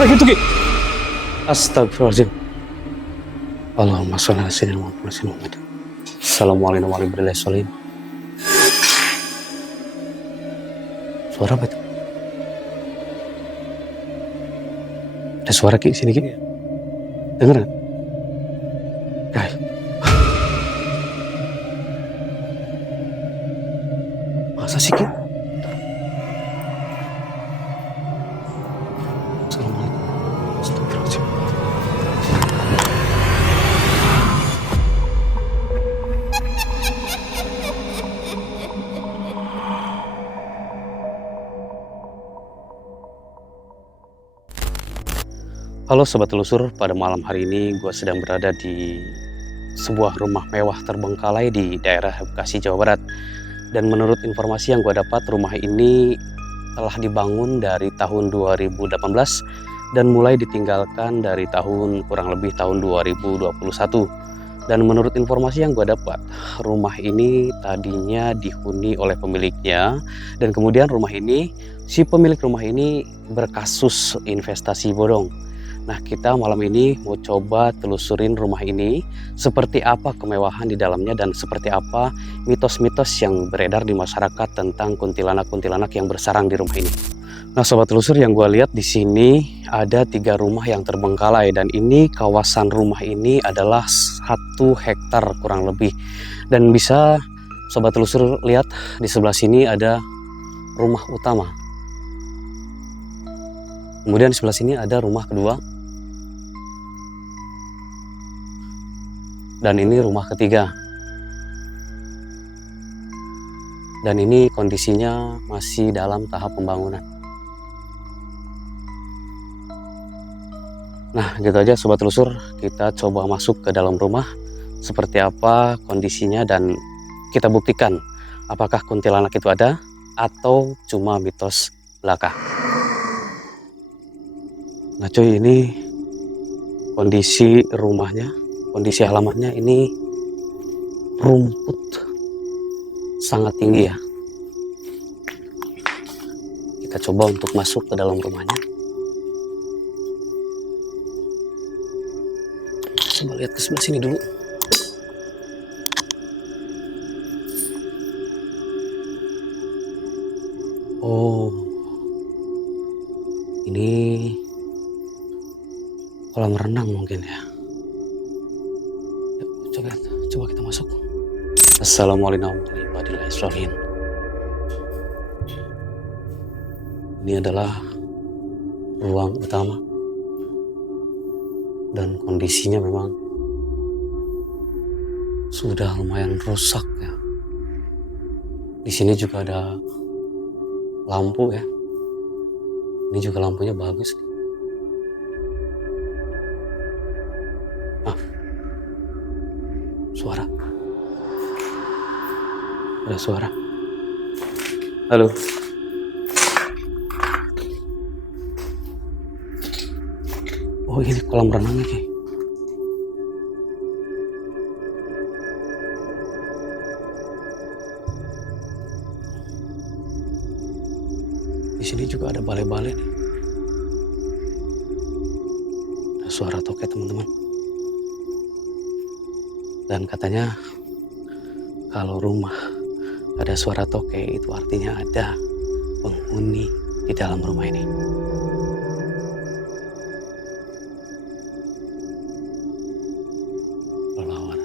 Apa gitu Ki? Astagfirullahaladzim. Allahumma sholli ala sayyidina Muhammad. Assalamualaikum warahmatullahi wabarakatuh. Suara apa itu? Ada suara Ki sini Ki. Dengar nggak? Guys. Masa sih Ki? Assalamualaikum. Astagfirullahaladzim. Halo Sobat Telusur, pada malam hari ini gue sedang berada di sebuah rumah mewah terbengkalai di daerah Bekasi, Jawa Barat. Dan menurut informasi yang gue dapat, rumah ini telah dibangun dari tahun 2018 dan mulai ditinggalkan dari kurang lebih tahun 2021. Dan menurut informasi yang gue dapat, rumah ini tadinya dihuni oleh pemiliknya, dan kemudian si pemilik rumah ini berkasus investasi bodong. Nah, kita malam ini mau coba telusurin rumah ini, seperti apa kemewahan di dalamnya dan seperti apa mitos-mitos yang beredar di masyarakat tentang kuntilanak-kuntilanak yang bersarang di rumah ini. Nah, Sobat Telusur, yang gue lihat di sini ada 3 rumah yang terbengkalai, dan ini kawasan rumah ini adalah 1 hektar kurang lebih. Dan bisa Sobat Telusur lihat di sebelah sini ada rumah utama. Kemudian di sebelah sini ada rumah kedua. Dan ini rumah ketiga. Dan ini kondisinya masih dalam tahap pembangunan. Nah, gitu aja Sobat Telusur, kita coba masuk ke dalam rumah. Seperti apa kondisinya dan kita buktikan apakah kuntilanak itu ada atau cuma mitos belaka. Nah cuy, ini kondisi rumahnya, kondisi halamannya ini rumput sangat tinggi ya. Kita coba untuk masuk ke dalam rumahnya. Coba lihat ke sebelah sini dulu. Oh, ini kolam renang mungkin ya. Coba kita masuk. Assalamualaikum warahmatullahi wabarakatuh. Ini adalah ruang utama dan kondisinya memang sudah lumayan rusak ya. Di sini juga ada lampu ya. Ini juga lampunya bagus nih. Suara. Ada suara. Halo. Oh, ini kolam renangnya Ki. Di sini juga ada balai-balai nih. Ada suara toke teman-teman. Dan katanya kalau rumah ada suara toke itu artinya ada penghuni di dalam rumah ini. Berlawan.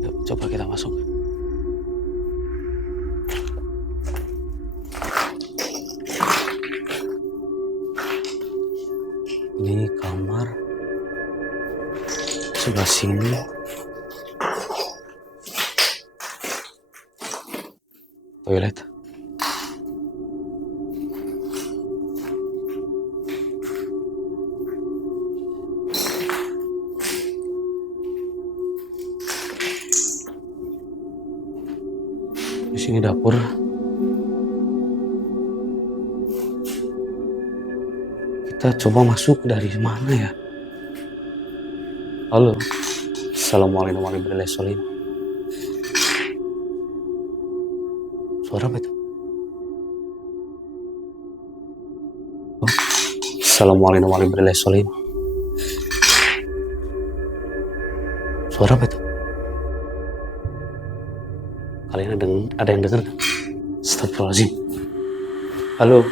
Yuk coba kita masuk. Ini kamar. Sebelah sini toilet. Di sini dapur. Kita coba masuk dari mana ya? Halo. Assalamualaikum warahmatullahi wabarakatuh. Suara apa itu? Oh, Assalamualaikum warahmatullahi wabarakatuh. Suara apa itu? Kalian ada yang dengar? Astagfirullahaladzim. Halo.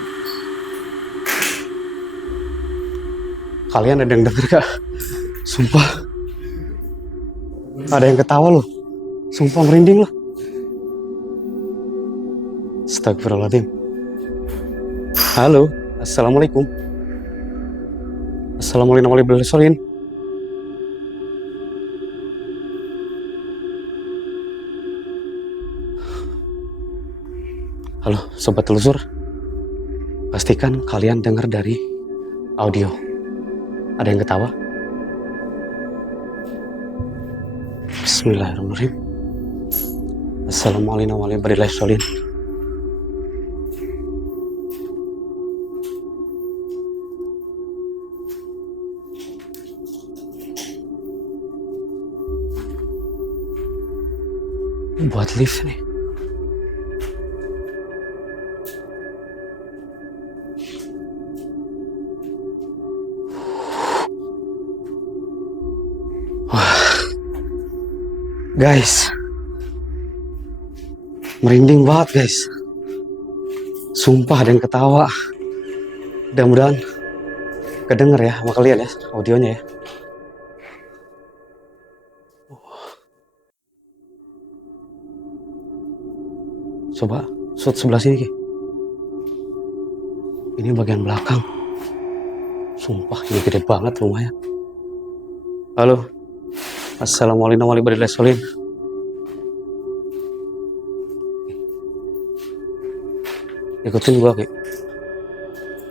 Kalian ada yang dengar gak? Sumpah. Ada yang ketawa loh. Sumpah merinding loh. Astagfirullahaladzim. Halo. Assalamualaikum. Assalamualaikum warahmatullahi wabarakatuh. Halo Sobat Telusur. Pastikan kalian dengar dari audio. Ada yang ketawa? Bismillahirrahmanirrahim. Assalamualaikum warahmatullahi wabarakatuh. Buat lift nih. Guys, merinding banget guys. Sumpah ada yang ketawa. Mudah-mudahan kedenger ya sama kalian ya audionya ya. Coba shoot sebelah sini Ki. Ini bagian belakang. Sumpah ini gede banget rumahnya. Halo. Assalamualaikum warahmatullahi wabarakatuh. Ikutin gua Ki.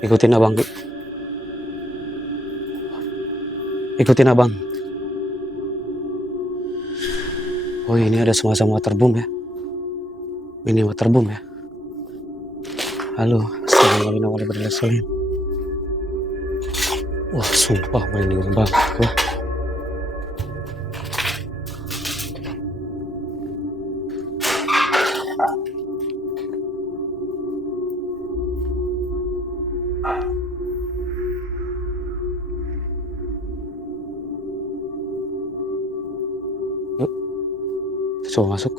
Ikutin abang Ki. Ikutin abang. Oh ini ada semacam waterboom ya. Ini waterboom ya. Halo. Assalamualaikum warahmatullahi wabarakatuh. Wah sumpah merinding banget gua. Yuk, kita coba masuk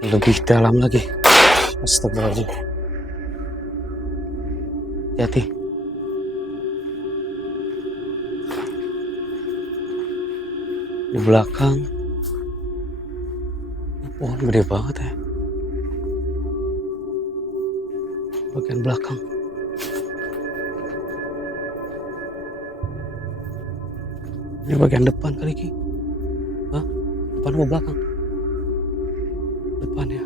lebih dalam lagi. Astagfirullahaladzim. Hati-hati. Di belakang pohon gede banget ya. Bagian belakang. Ini bagian depan kali Ki. Hah? Depan apa belakang? Depan ya.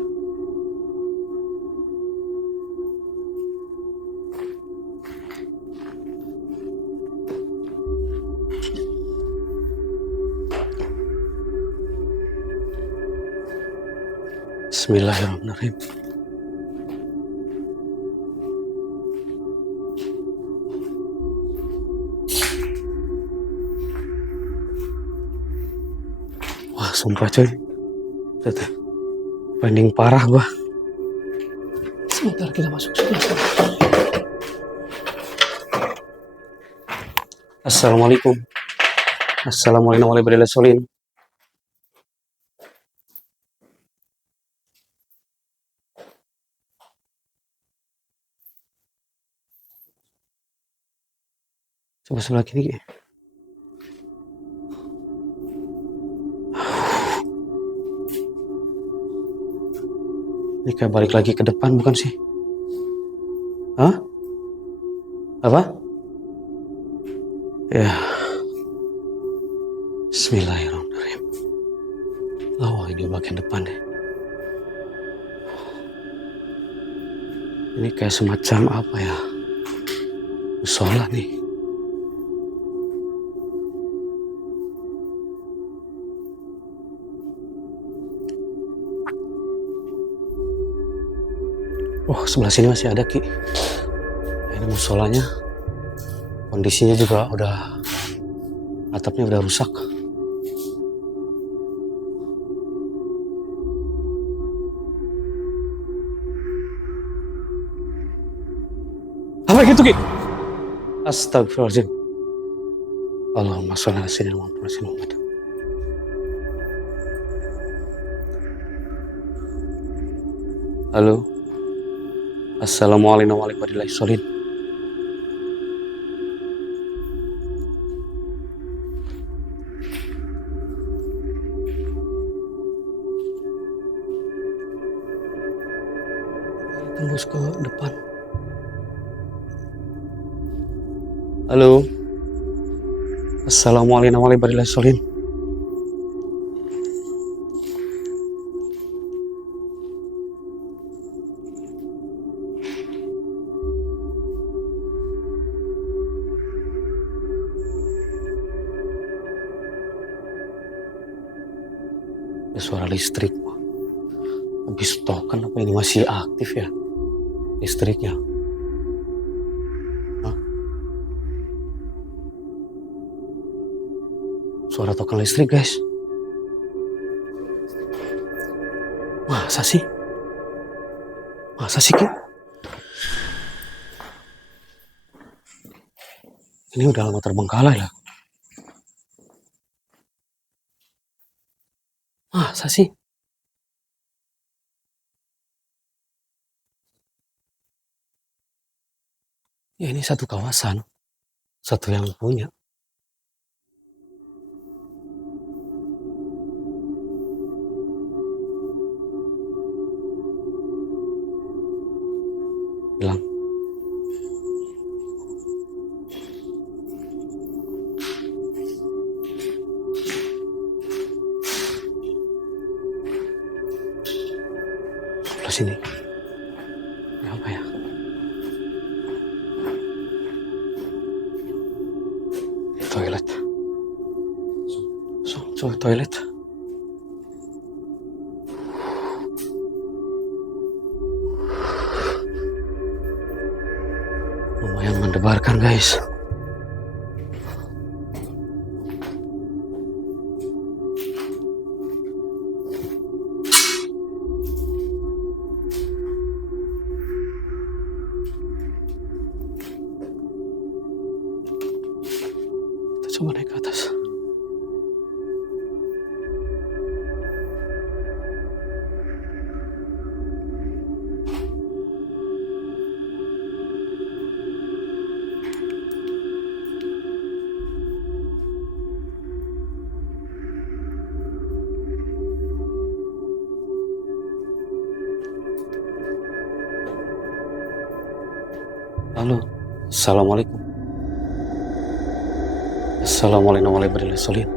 Bismillahirrahmanirrahim. Wah sumpah coy. Banding parah gua. Sebentar kita masuk sini. Assalamualaikum. Assalamualaikum warahmatullahi wabarakatuh. Coba sebelah kiri. Ini kayak balik lagi ke depan bukan sih? Hah? Apa? Ya. Bismillahirrahmanirrahim. Oh ini bagian depan deh. Ini kayak semacam apa ya? Musola nih. Oh sebelah sini masih ada Ki. Ini musolanya. Kondisinya juga udah, atapnya udah rusak. Apa gitu Ki? Astagfirullahaladzim. Allahumma sholli ala sayyidina Muhammad. Halo. Assalamualaikum warahmatullahi wabarakatuh. Tembus ke depan. Halo. Assalamualaikum warahmatullahi wabarakatuh. Ada suara listrik. Habis token apa ini masih aktif ya listriknya? Hah? Suara token listrik guys. Masa sih? Masa sih Ki? Ini udah lama terbengkalai lah. Masa sih? Ya ini satu kawasan, satu yang punya. Bilang. Sebelah sini. Apa ya? Toilet. So toilet. Lumayan mendebarkan guys. Kita coba naik ke atas. Halo, assalamualaikum. Assalamualaikum warahmatullahi wabarakatuh.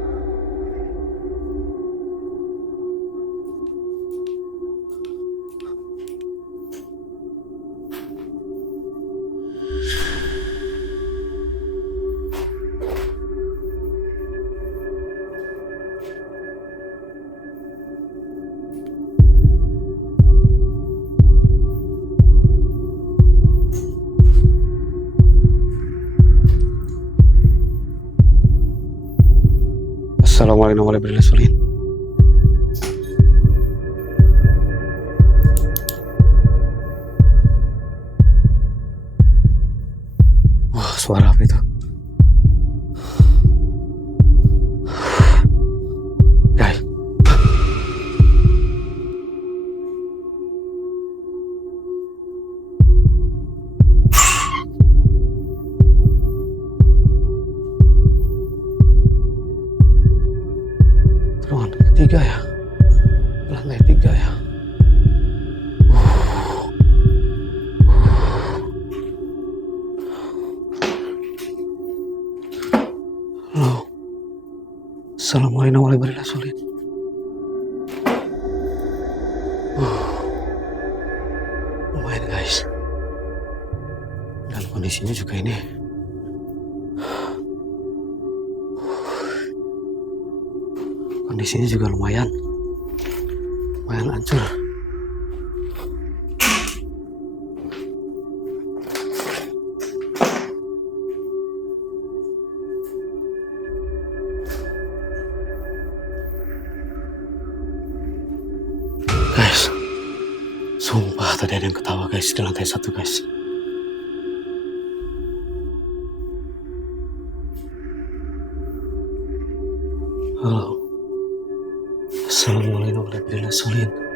Assalamualaikum warahmatullahi wabarakatuh. Wah, suara apa itu? Guys. Ruangan ketiga ya, lantai 3 ya. Halo, assalamualaikum warahmatullahi wabarakatuh. Lumayan guys, dan kondisinya juga ini kondisinya juga lumayan hancur. Guys, sumpah tadi ada yang ketawa guys di lantai 1 guys. Halo. Assalamualaikum warahmatullahi wabarakatuh.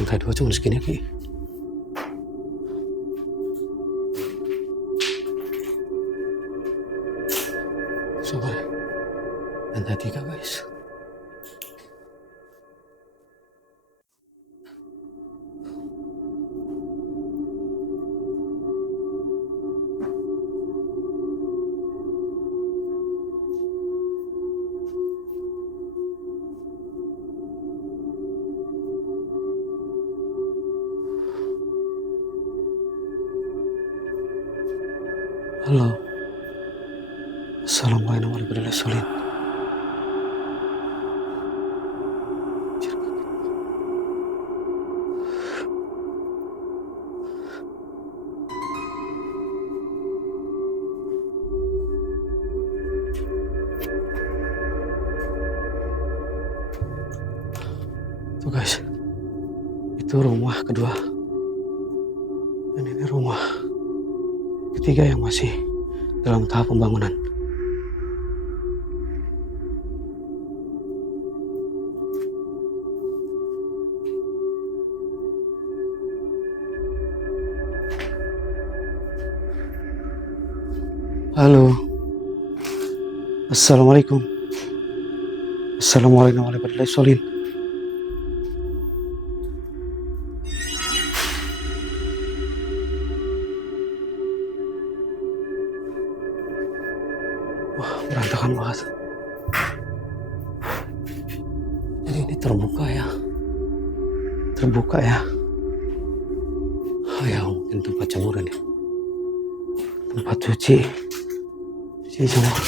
Lantai 2 cuma segini Ki. Coba lantai 3 guys. Halo. Assalamualaikum warahmatullahi wabarakatuh. Tuh guys, itu rumah kedua dan ini rumah ketiga yang masih dalam tahap pembangunan. Halo. Assalamualaikum. Assalamualaikum warahmatullahi wabarakatuh. Wah, berantakan banget. Jadi ini terbuka ya. Terbuka ya. Oh ya, mungkin tempat jemuran ya. Tempat cuci jemur.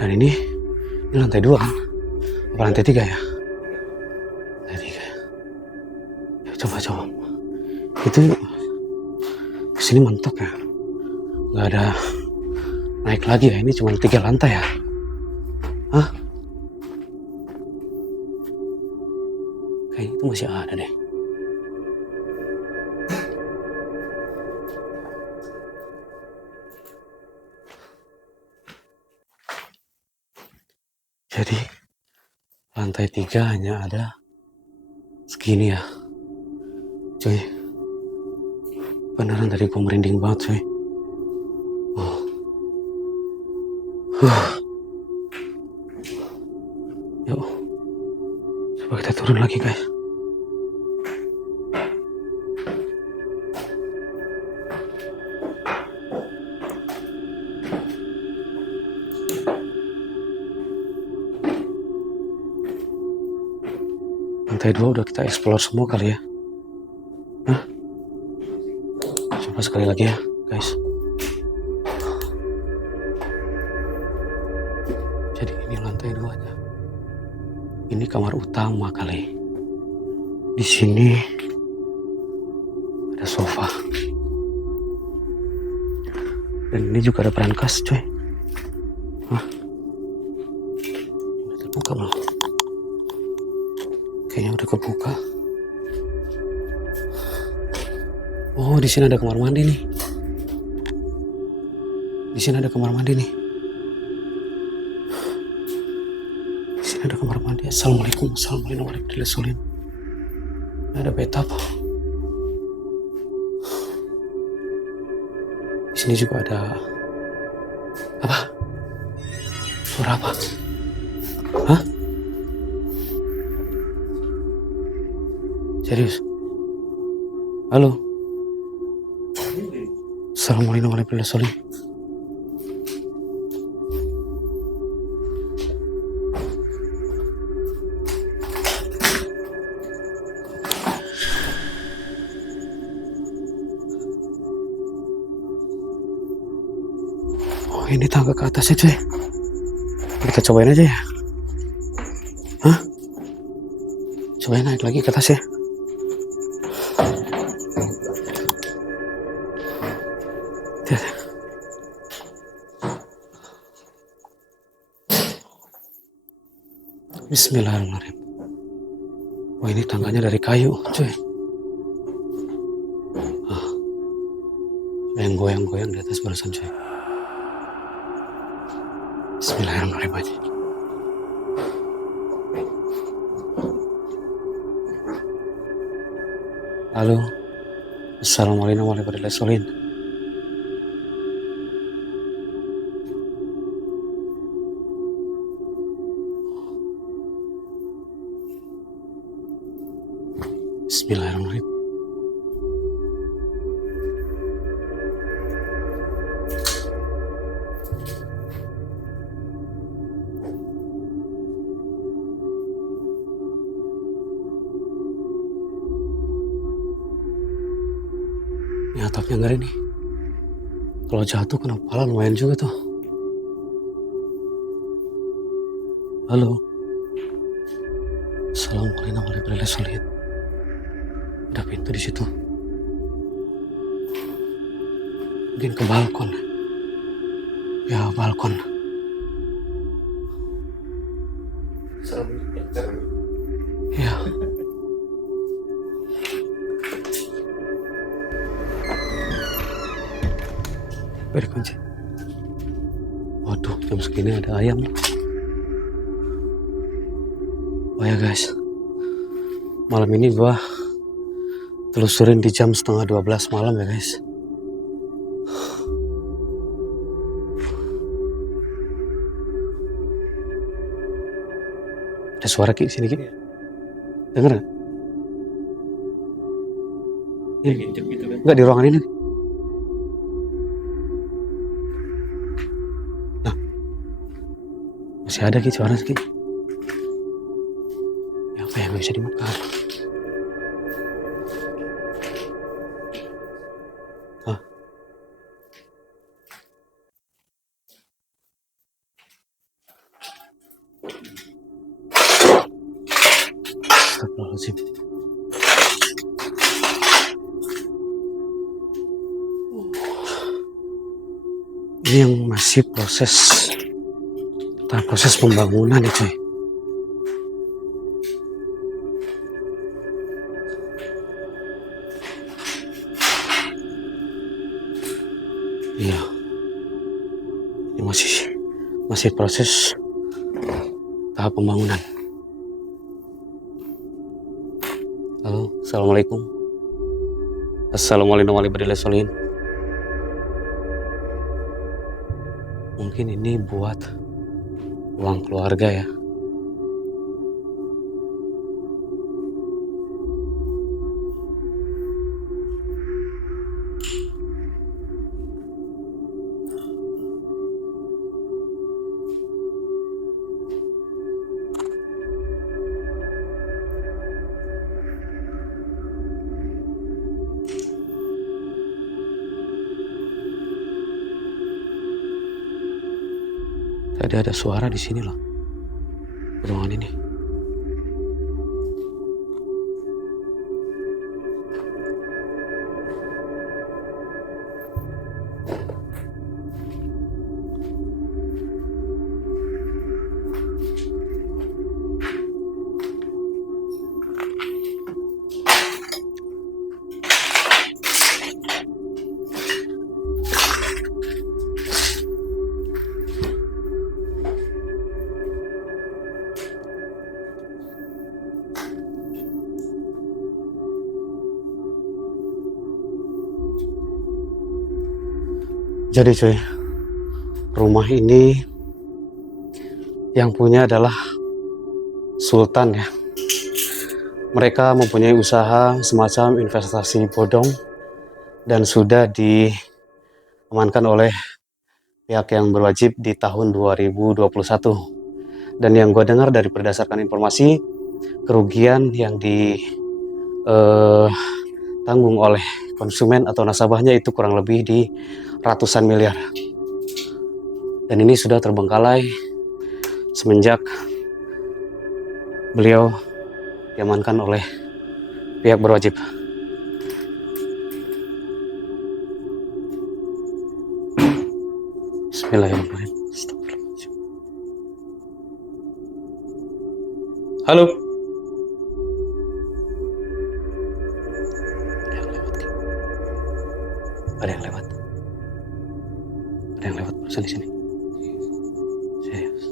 Dan ini lantai 2 kan? Apa lantai 3 ya? Lantai 3 ya. Ya, coba. Itu kesini mentok ya. Gak ada naik lagi ya. Ini cuma 3 lantai ya. Hah? Kayaknya itu masih ada deh. Jadi lantai 3 hanya ada segini ya. Cuy, beneran tadi gue merinding banget cuy. Yuk, coba kita turun lagi guys. Lantai 2 udah kita explore semua kali ya. Hah? Coba sekali lagi ya guys. Jadi ini lantai 2 nya. Ini kamar utama kali. Di sini ada sofa. Dan ini juga ada brankas coy. Hah? Udah terbuka belum? Kayaknya udah kebuka. Oh, di sini ada kamar mandi nih. Di sini ada kamar mandi nih. Di sini ada kamar mandi. Assalamualaikum warahmatullahi wabarakatuh. Ada bathtub. Di sini juga ada apa? Suara apa? Hah? Serius? Halo? Assalamualaikum warahmatullahi wabarakatuh. ini tangga ke atasnya cuy. Kita cobain aja ya. Hah? Cobain naik lagi ke atas ya. Bismillahirrahmanirrahim. Wah, ini tangganya dari kayu cuy. Ada yang goyang-goyang di atas barusan cuy. Bismillahirrahmanirrahim aja. Halo. Assalamualaikum warahmatullahi wabarakatuh. Bismillahirrahmanirrahim. Ini atapnya ngeri nih. Kalau jatuh kena kepala lumayan juga tuh. Halo. Assalamualaikum warahmatullahi wabarakatuh. Ada pintu di situ. Mungkin ke balkon. Ya, balkon. Ya. Beri kunci. Waduh, jam segini ada ayam. Oh ya guys, malam ini gua telusurin di jam 11:30 malam ya guys. Ada suara Ki sini Ki. Dengar nggak? Enggak di ruangan ini. Nah, masih ada Ki suara Ki. Ya, apa yang bisa dimakan? Hah? Astagfirullahaladzim. Ini yang masih proses pembangunan ya cuy. Iya, ini masih proses tahap pembangunan. Halo, assalamualaikum. Assalamualaikum warahmatullahi wabarakatuh. Mungkin ini buat uang keluarga ya. Tadi ada suara di sini loh, di ruangan ini. Jadi cuy, rumah ini yang punya adalah Sultan ya. Mereka mempunyai usaha semacam investasi bodong dan sudah diamankan oleh pihak yang berwajib di tahun 2021. Dan yang gue dengar dari berdasarkan informasi, kerugian yang ditanggung oleh konsumen atau nasabahnya itu kurang lebih di ratusan miliar. Dan ini sudah terbengkalai semenjak beliau diamankan oleh pihak berwajib. Bismillahirrahmanirrahim. Astagfirullahaladzim. Halo. Ada yang lewat. Ada yang lewat barusan di sini. Serius.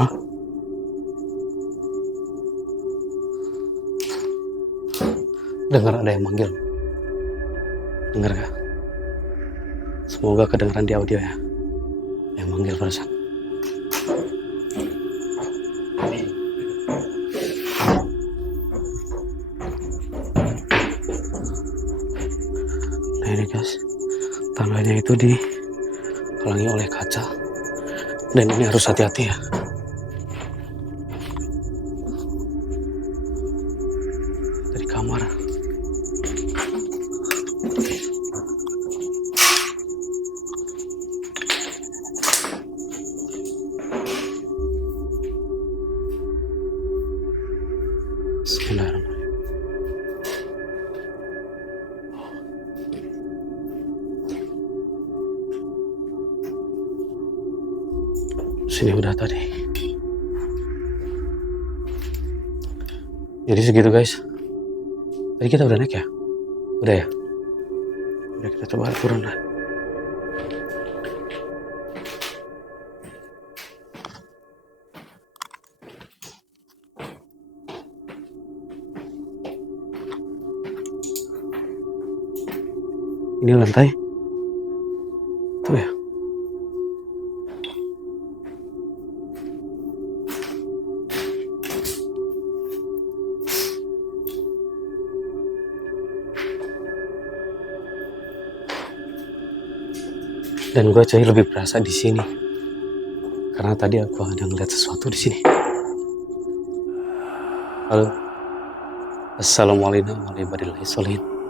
Hah? Dengar ada yang manggil. Dengar gak? Semoga kedengaran di audio ya. Yang manggil barusan. Nah ini guys, tangganya itu dihalangi oleh kaca. Dan ini harus hati-hati ya. Dari kamar. Bismillahirrahmanirrahim. Sini udah tadi. Jadi segitu guys. Tadi kita udah naik ya? Udah ya? Udah, kita coba turun lah. Ini lantai. Tuh ya. Dan gue coy lebih berasa di sini. Karena tadi aku ada ngeliat sesuatu di sini. Halo. Assalamualaikum warahmatullahi wabarakatuh.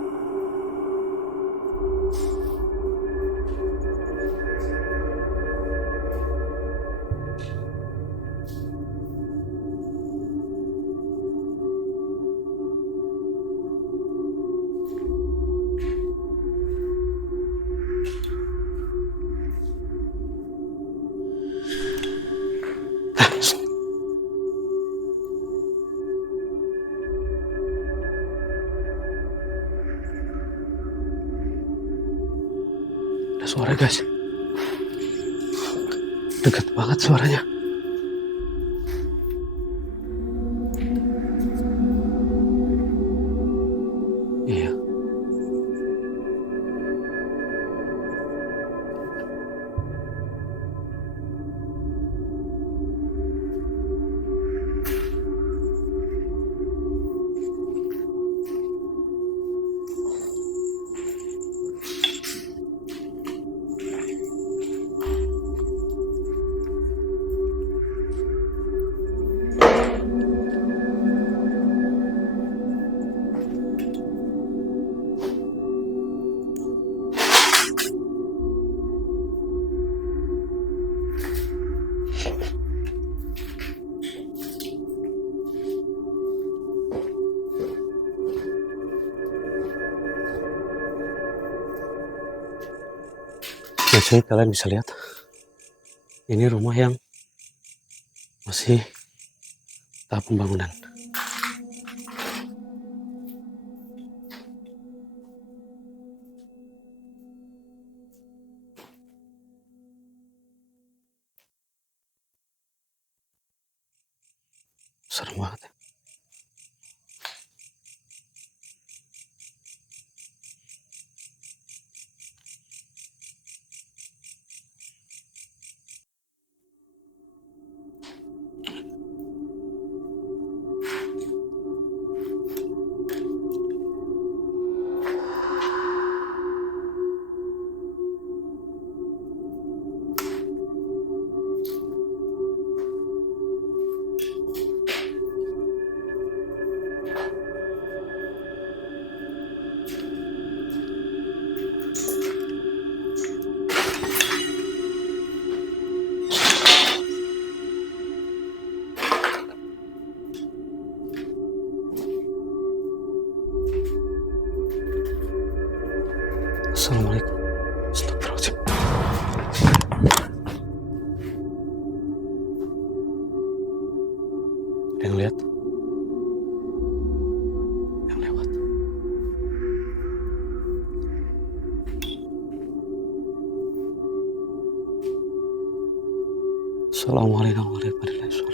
Ada suara guys. Dekat banget suaranya. Iya. Nah cuy, kalian bisa lihat. Ini rumah yang masih tahap pembangunan. Serem banget ya. Ada yang lihat? Yang lewat. Assalamualaikum warahmatullahi wabarakatuh.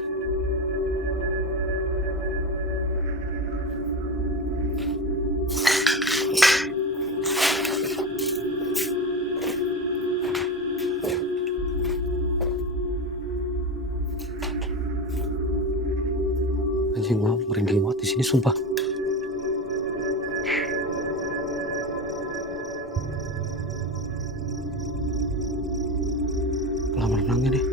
Anjing, gua merinding banget di sini sumpah. Kolam renangnya nih.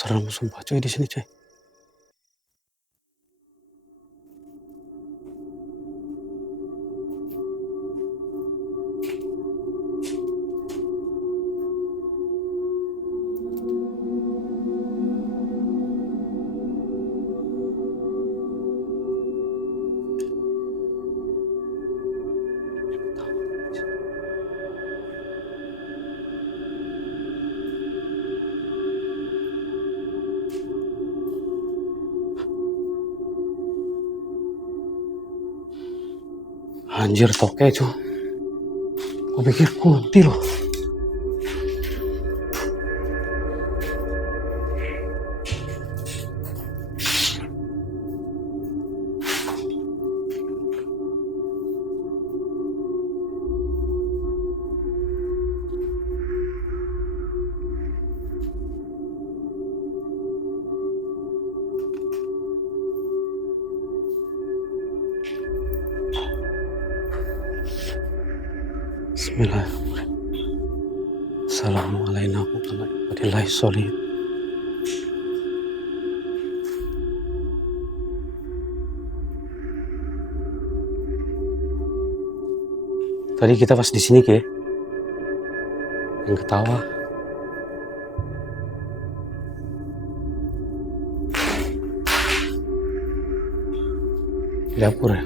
Serem sumpah cuy di sini cuy. Anjir, toke cuy. Gue pikir kunti loh. Bismillahirrahmanirrahim. Assalamualaikum warahmatullahi wabarakatuh. Tadi kita pas di sini ke yang ketawa. Di dapur ya.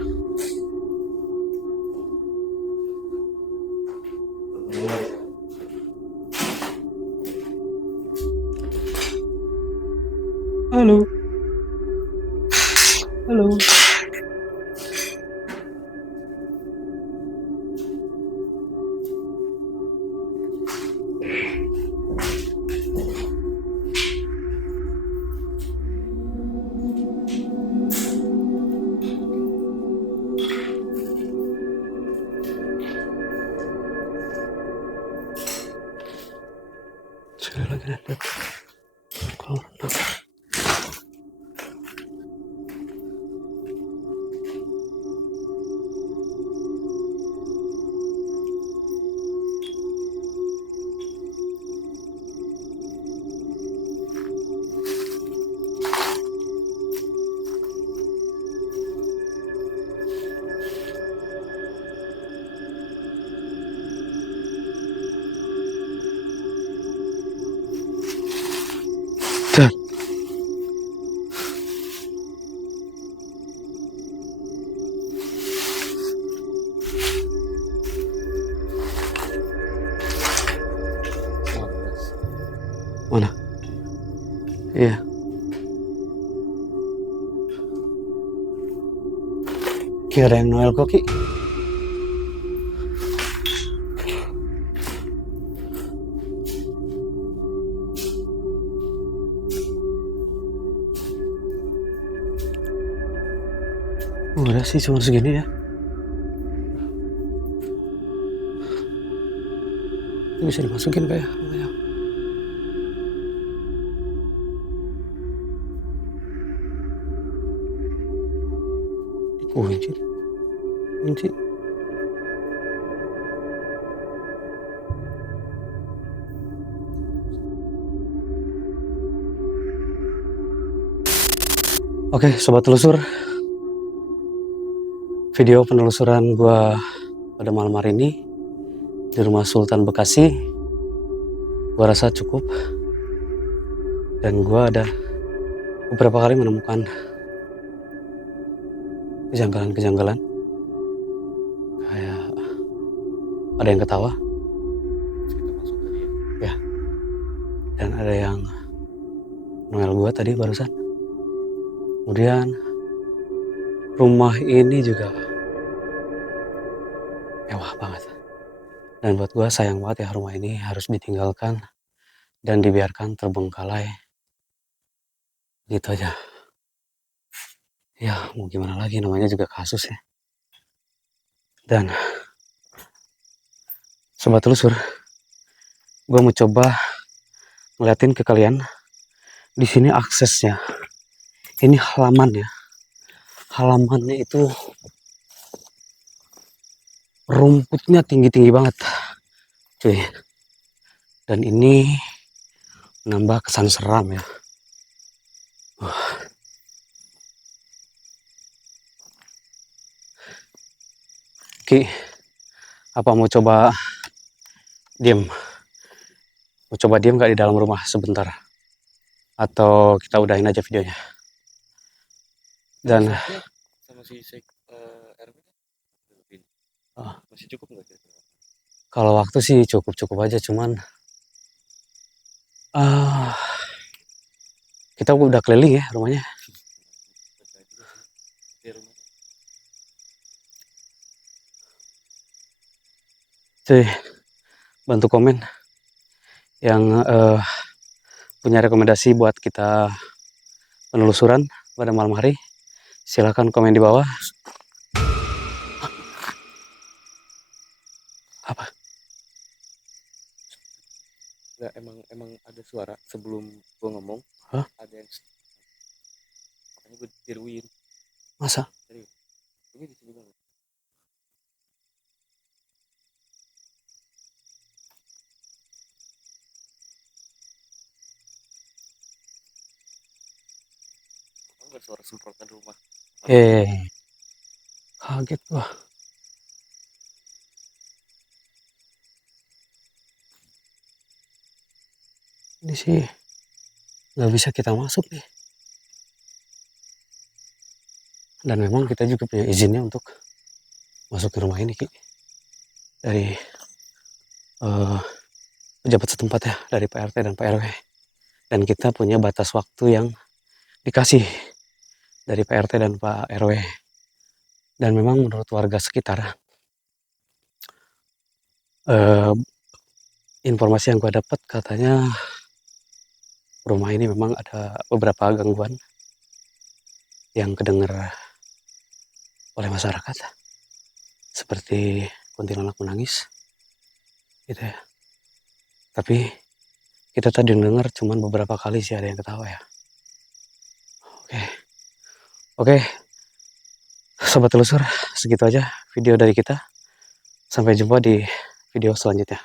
Halo. Halo. Sekali lagi lihat. Kalau dan mana? Iya. Kira yang Noel kok, Ki? Udah sih cuma segini ya. Ini bisa dimasukin kayak ya? Kunci. Oke, sobat telusur, video penelusuran gua pada malam hari ini di rumah Sultan Bekasi gua rasa cukup, dan gua ada beberapa kali menemukan kejanggalan-kejanggalan, kayak ada yang ketawa ya, dan ada yang noel gua tadi barusan. Kemudian rumah ini juga mewah banget, dan buat gua sayang banget ya rumah ini harus ditinggalkan dan dibiarkan terbengkalai gitu aja. Ya mau gimana lagi, namanya juga kasus ya. Dan sobat telusur, gua mau coba ngeliatin ke kalian di sini aksesnya. Ini halamannya. Halamannya itu rumputnya tinggi-tinggi banget, cuy. Dan ini menambah kesan seram ya. Ki, apa mau coba diem? Mau coba diem gak di dalam rumah sebentar? Atau kita udahin aja videonya? Dan sama si RW masih cukup nggak kira-kira? kalau waktu sih cukup-cukup aja, cuman kita udah keliling ya rumahnya. Cuy, bantu komen yang punya rekomendasi buat kita penelusuran pada malam hari. Silahkan komen di bawah. Apa? Nggak, emang ada suara sebelum gua ngomong. Hah? Ada yang makanya gue tiruin. Masa? Serius. Ini di sini banget. Nggak suara semprotan rumah. Kaget gua. Ini sih nggak bisa kita masuk nih. Dan memang kita juga punya izinnya untuk masuk ke rumah ini, Ki. Dari pejabat setempat ya, dari Pak RT dan Pak RW. Dan kita punya batas waktu yang dikasih dari Pak RT dan Pak RW. Dan memang menurut warga sekitar, informasi yang gue dapat katanya rumah ini memang ada beberapa gangguan yang kedengar oleh masyarakat, seperti kuntilanak menangis gitu ya. Tapi kita tadi dengar cuman beberapa kali sih ada yang ketawa ya. Oke, sobat telusur, segitu aja video dari kita. Sampai jumpa di video selanjutnya.